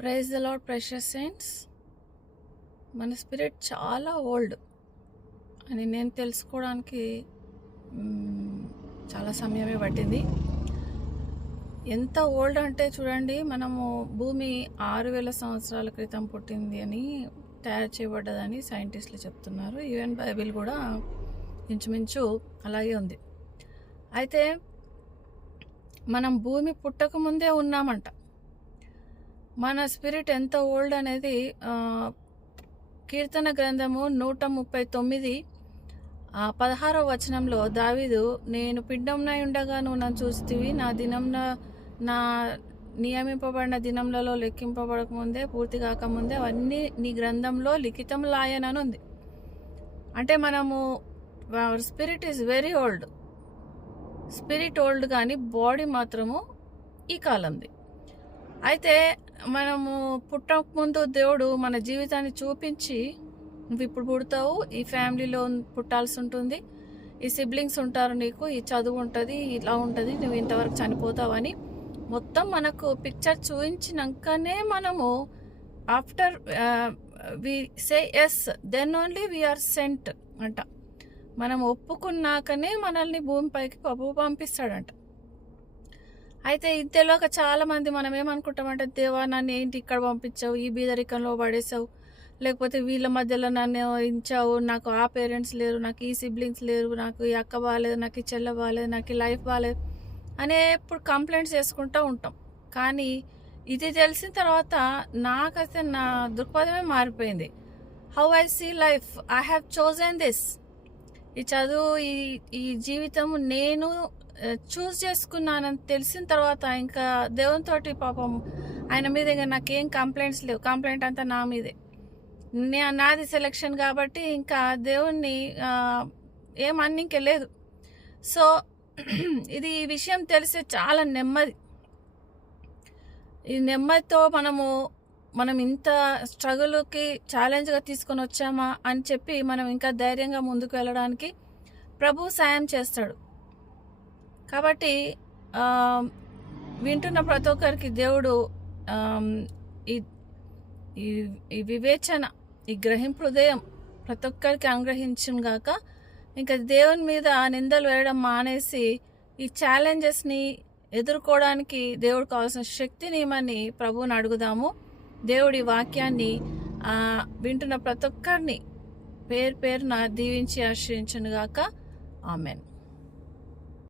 Praise the lord precious saints. మన spirit చాలా old అని నేను తెలుసుకోవడానికి చాలా సమయమే పట్టింది. ఎంత ఓల్డ్ అంటే చూడండి, మనము భూమి 6,000 సంవత్సరాల క్రితం పుట్టింది అని తయారు చేయబడ్డదని సైంటిస్టులు చెప్తున్నారు. ఈవెన్ బైబిల్ కూడా ఇంచుమించు అలాగే ఉంది. అయితే మనం భూమి పుట్టక ముందే ఉన్నామంట. మన స్పిరిట్ ఎంత ఓల్డ్ అనేది కీర్తన గ్రంథము 139 16వ వచనంలో దావీదు, నేను పిండంనై ఉండగా నువ్వు నన్ను చూస్తివి, నా నియమింపబడిన దినములలో లెక్కింపబడకముందే, పూర్తి కాకముందే అవన్నీ నీ గ్రంథంలో లిఖితములాయనని ఉంది. అంటే మనము spirit is very old. Spirit holy కానీ బాడీ మాత్రము ఈ కాలంది. అయితే మనము పుట్టకముందు దేవుడు మన జీవితాన్ని చూపించి, నువ్వు ఇప్పుడు పుడతావు, ఈ ఫ్యామిలీలో పుట్టాల్సి ఉంటుంది, ఈ సిబ్లింగ్స్ ఉంటారు, నీకు ఈ చదువు ఉంటుంది, ఇలా ఉంటుంది, నువ్వు ఇంతవరకు చనిపోతావని మొత్తం మనకు పిక్చర్ చూపించినాకనే మనము after we say yes then only we are sent అంట. మనం ఒప్పుకున్నాకనే మనల్ని భూమిపైకి పంపిస్తాడంట. అయితే ఇంతలోక చాలా మంది మనం ఏమనుకుంటామంటే, దేవా నన్ను ఏంటి ఇక్కడ పంపించావు, ఈ బీదరికంలో పడేసావు, లేకపోతే వీళ్ళ మధ్యలో నన్ను ఇంచావు, నాకు ఆ పేరెంట్స్ లేరు, నాకు ఈ సిబ్లింగ్స్ లేరు, నాకు ఈ అక్క బాగాలేదు, నాకు ఈ చెల్లె బాగాలేదు, నాకు ఈ లైఫ్ బాగాలేదు అనే ఎప్పుడు కంప్లైంట్స్ చేసుకుంటూ ఉంటాం. కానీ ఇది తెలిసిన తర్వాత నాకైతే నా దృక్పథమే మారిపోయింది. How I see life, I have chosen this. ఈ చదువు, ఈ జీవితం నేను చూస్ చేసుకున్నానని తెలిసిన తర్వాత ఇంకా దేవునితోటి పాపం ఆయన మీద ఇంకా నాకేం కంప్లైంట్స్ లేవు. కంప్లైంట్ అంతా నా మీదే, నాది సెలెక్షన్ కాబట్టి ఇంకా దేవుణ్ణి ఏమన్నికే లేదు. సో ఇది ఈ విషయం తెలిసే చాలా నెమ్మది. ఈ నెమ్మదితో మనం ఇంత స్ట్రగుల్కి ఛాలెంజ్గా తీసుకొని వచ్చామా అని చెప్పి మనం ఇంకా ధైర్యంగా ముందుకు వెళ్ళడానికి ప్రభు సాయం చేస్తాడు. కాబట్టి వింటున్న ప్రతి ఒక్కరికి దేవుడు ఈ వివేచన, ఈ గ్రహింపు హృదయం ప్రతి ఒక్కరికి అనుగ్రహించును గాక. ఇంకా దేవుని మీద నిందలు వేయడం మానేసి ఈ ఛాలెంజెస్ని ఎదుర్కోవడానికి దేవుడు కావాల్సిన శక్తిని ఇమ్మని ప్రభువుని అడుగుదాము. దేవుడి వాక్యాన్ని వింటున్న ప్రతి ఒక్కరిని పేరున దీవించి ఆశ్రయించును గాక. ఆమెన్.